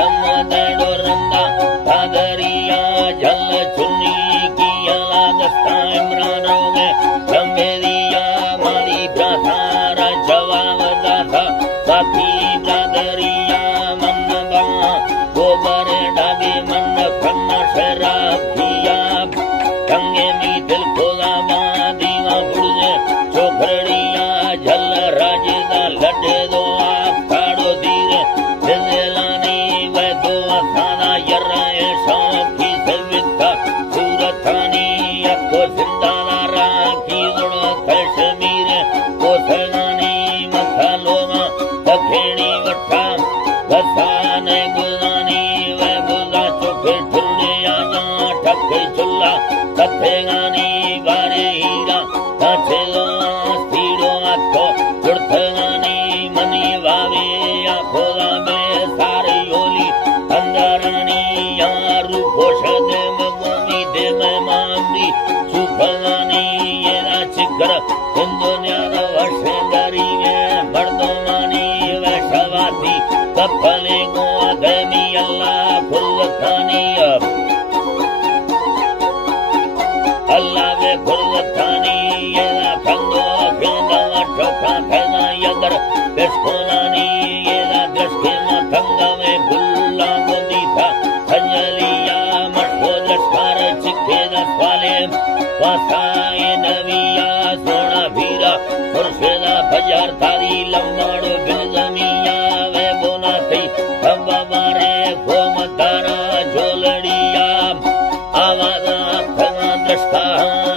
लमदड़ो रंदा दादरिया जल चुन्नी की अलादस्ता इमरान होगे गंभीरिया मारी ब्राथारा जवाब दाथा साथी ब्रादरिया मन बा गोबर डागे मन खन्ना शराब किया टंगे मी दिल खोला दीवा बुड़े चोखड़िया जल राजेदा लड़े दो आप काड़ो दीरे दिलानी वे दो थाना यर्रा शौकी सविता सूरतानी अको जिंदाना राखी जुड़ो कश्मीर कोसलानी मथा लोगा दखेड़ी वठा गसाने गुलानी वे बुला चोखे ठुरने आजा ठके चुल्ला कथे गानी बारे हीरा काचे लो सीड़ो आखो जुड़थगानी मनी वावे आखो लाबे सारे योली अंदरानी यारू पोष दे मगोमी दे मैं मामदी सुफलानी ये राचिकर हिंदुनिया दा वशेंदरी में मर्दोनानी वैशवाती कपले गो आदमी अल्लाह खुलखानी अब अल्लाह वे खुलखानी ये खंदो खेंदा ठोका खेना यगर पेशकोनानी ये दृष्टि मतंगा में बुल्ला गोदी था खंजलिया मठो दस्तार चिखे दस्वाले वासाए नविया सोना भीरा मुर्शिदा फजार थारी लम्बाड़ो बिलजमिया वे बोना थी हवा मारे गोमतारा जोलड़िया आवाजा खना दृष्टा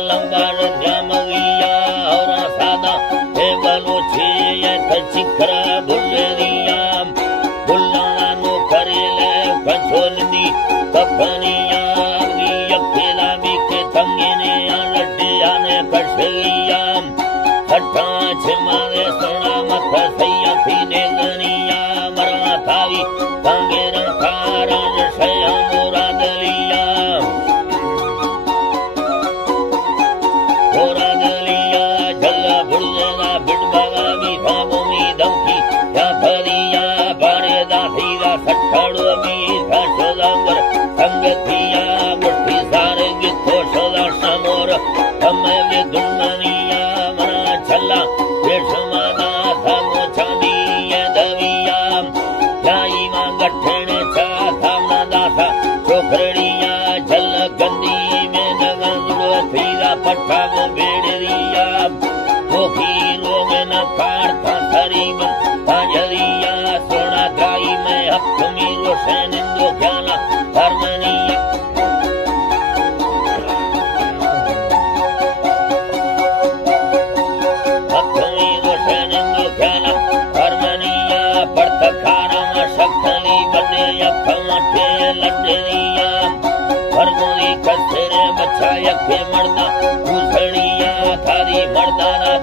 लंबाड़ जामविया और सादा हे बलोचे ये चिखरा बुल्लिया बुल्लाना नो करेले कंसोलनी कपनिया अकेला भी के तंगे ने लड्डिया ने कशलिया हटा छिमारे सोना मत सैया थी देगनिया मरना थावी तंगे रखारा शया मुरादलिया मुरादलिया जल बुल्ला बिडबागा भी था भूमि दमकी या भरिया बारे दाधीरा सट्ठाड़ो भी था सोदांगर संगतिया मुट्ठी सारे गिथो सोदा समोर हमें वे दुल्हनिया मना चला रेशमाना था मोचानी ये दविया जाई मां गठने चा था मना था चोखड़िया जल गंदी में नगंदो थीरा पट्टा वो बेड़रिया वो हीरो में न पारथा सरीब पाजरिया सोना गाई में हक्मी रोशन इंदो ख्याला हरमनिया हक्मी रोशन इंदो ख्याला हरमनिया पड़त खारा में शक्ली बने यखमा के लड़निया हरमोनी कसरे बच्चा यखे मर्दा घुसड़िया थारी मर्दाना